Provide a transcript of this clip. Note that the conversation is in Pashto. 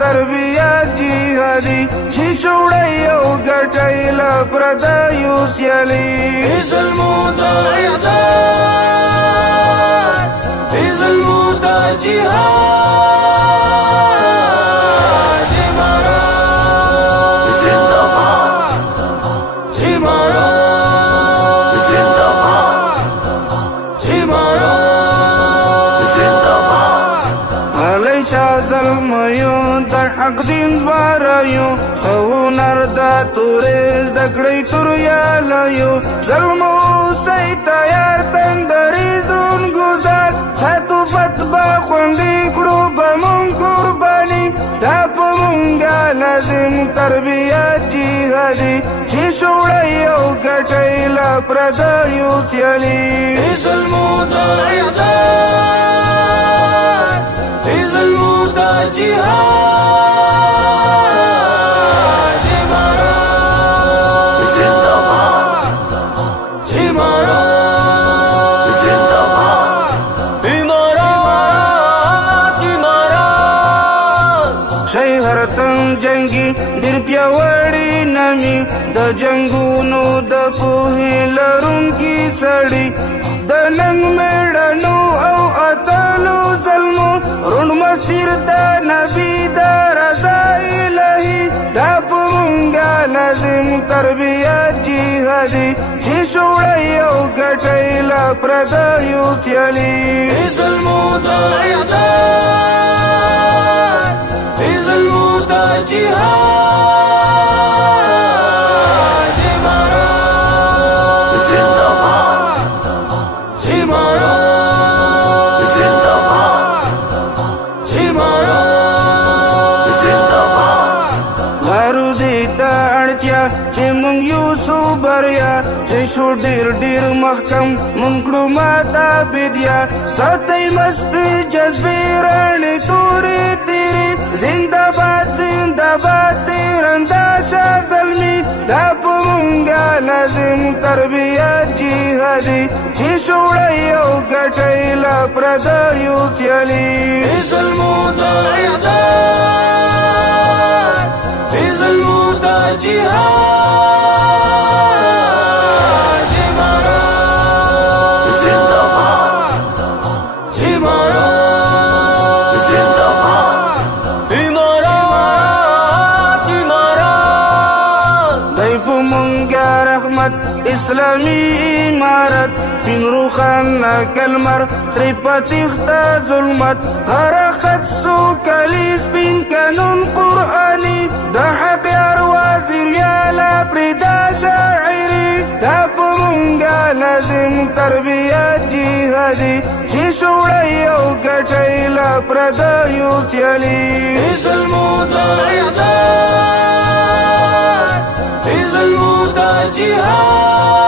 تربیات جهادي چې شوړی او ګټی له پردیو سیالي ظلمو د اعداد ظلمو د جهاد امارات زنده‌باد امارات زنده‌باد امارات زنده‌باد علی چا ظلمیو در حق دین زباریو هنر دا توریز دکڑی توریالیو ظلمو سی تیار تندری زون گزار ساتو فتبا خوندی کڑو بمون قربانی دا پمونگا لازم تربیت جهادی چی شوڑی او گٹی لپردیو تیالی ظلمو دا اعداد ظلمو دا جهاد امارات زنده‌باد امارات زنده‌باد امارات امارات شي هر تن جنگي ډیر پیاوړي نامي د جنگونو د پوهې لرونکي سړي د ننګ میړنو او اتلو ظلمو روڼ مسیر د نبي د رضا الهي دا پمونګه لازم تربیت جهادي چې شوړی او ګټی له پردیو سیالي ظلمو د اعداد ظلمو د جهاد امارات زنده‌باد امارات زنده‌باد امارات زنده‌باد لارو دې ته اړتیا چې مونږ یو سو بریا چې شو ډیر ډیر محکم مونږ کړو ماته بدیا ساتي مست جذبې رڼې تورې تیرې زنده‌باد زنده‌باد تیرنده شاه زلمي دا پمونګه لازم تربیت جهادي چې شوړی او ګټی له پردیو سیالي ظلمو د اعداد ظلمو د جهاد امارات زنده‌باد امارات زنده‌باد امارات امارات دای پمونګه رحمت اسلامی امارت پین روخان کلمر تری پتیختا ظلمت حرکت سو کلیس پین قانون قرآنی دا حق وزیر یالا پریدا شاعری دا پمونگا لازم تربیت جهادی چی شوڑی او گٹی لپردیو سیالی ظلمو د اعداد ظلمو د جهاد